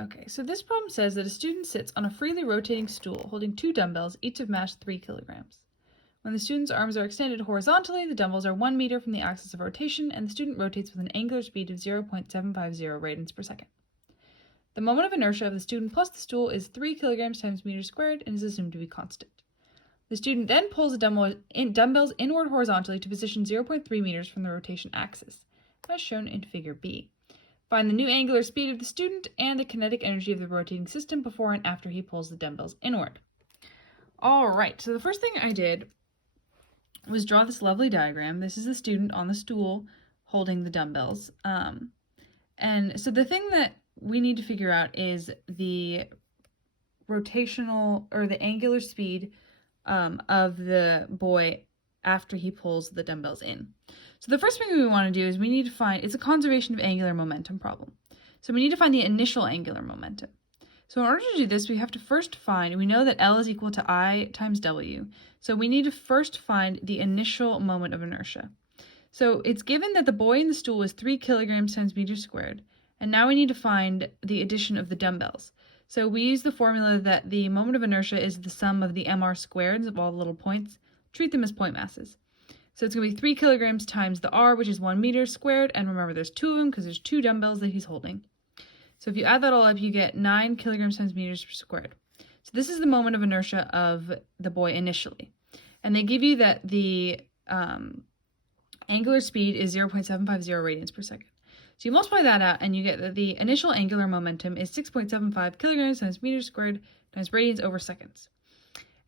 Okay, so this problem says that a student sits on a freely rotating stool holding 2 dumbbells, each of mass 3 kilograms. When the student's arms are extended horizontally, the dumbbells are 1 meter from the axis of rotation, and the student rotates with an angular speed of 0.750 radians per second. The moment of inertia of the student plus the stool is 3 kilograms times meters squared and is assumed to be constant. The student then pulls the dumbbells inward horizontally to position 0.3 meters from the rotation axis, as shown in figure B. Find the new angular speed of the student and the kinetic energy of the rotating system before and after he pulls the dumbbells inward. All right, so the first thing I did was draw this lovely diagram. This is the student on the stool holding the dumbbells. And so the thing that we need to figure out is the rotational or the angular speed of the boy after he pulls the dumbbells in. So the first thing we want to do is we need to find, it's a conservation of angular momentum problem. So we need to find the initial angular momentum. So in order to do this, we have to first find, we know that L is equal to I times W. So we need to first find the initial moment of inertia. So it's given that the boy in the stool is 3 kilograms times meters squared. And now we need to find the addition of the dumbbells. So we use the formula that the moment of inertia is the sum of the mr squareds of all the little points. Treat them as point masses. So it's going to be 3 kilograms times the r, which is 1 meter squared. And remember, there's 2 of them because there's 2 dumbbells that he's holding. So if you add that all up, you get 9 kilograms times meters squared. So this is the moment of inertia of the boy initially. And they give you that the angular speed is 0.750 radians per second. So you multiply that out and you get that the initial angular momentum is 6.75 kilograms times meters squared times radians over seconds.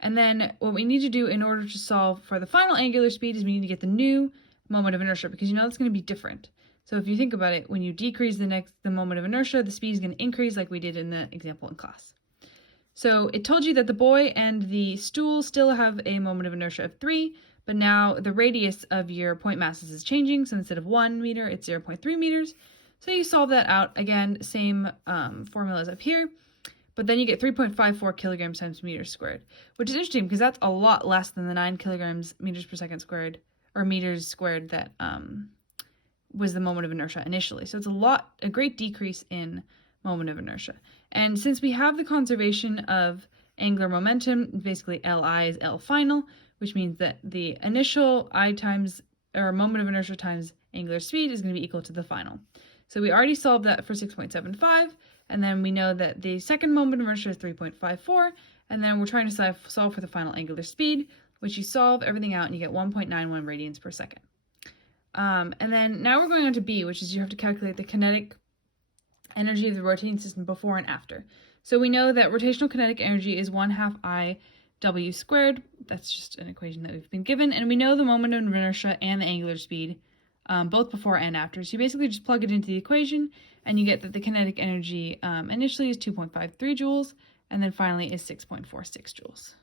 And then what we need to do in order to solve for the final angular speed is we need to get the new moment of inertia, because you know it's going to be different. So if you think about it, when you decrease the moment of inertia, the speed is going to increase like we did in the example in class. So it told you that the boy and the stool still have a moment of inertia of 3, but now the radius of your point masses is changing. So instead of 1 meter, it's 0.3 meters. So you solve that out. Again, same formula as up here. But then you get 3.54 kilograms times meters squared, which is interesting because that's a lot less than the 9 kilograms meters per second squared, or meters squared that was the moment of inertia initially. So it's a great decrease in moment of inertia. And since we have the conservation of angular momentum, basically Li is L final, which means that the initial moment of inertia times angular speed is going to be equal to the final. So we already solved that for 6.75, and then we know that the second moment of inertia is 3.54, and then we're trying to solve for the final angular speed, which you solve everything out and you get 1.91 radians per second. And then now we're going on to B, which is you have to calculate the kinetic energy of the rotating system before and after. So we know that rotational kinetic energy is 1/2 I W squared. That's just an equation that we've been given. And we know the moment of inertia and the angular speed, both before and after. So you basically just plug it into the equation and you get that the kinetic energy initially is 2.53 joules and then finally is 6.46 joules.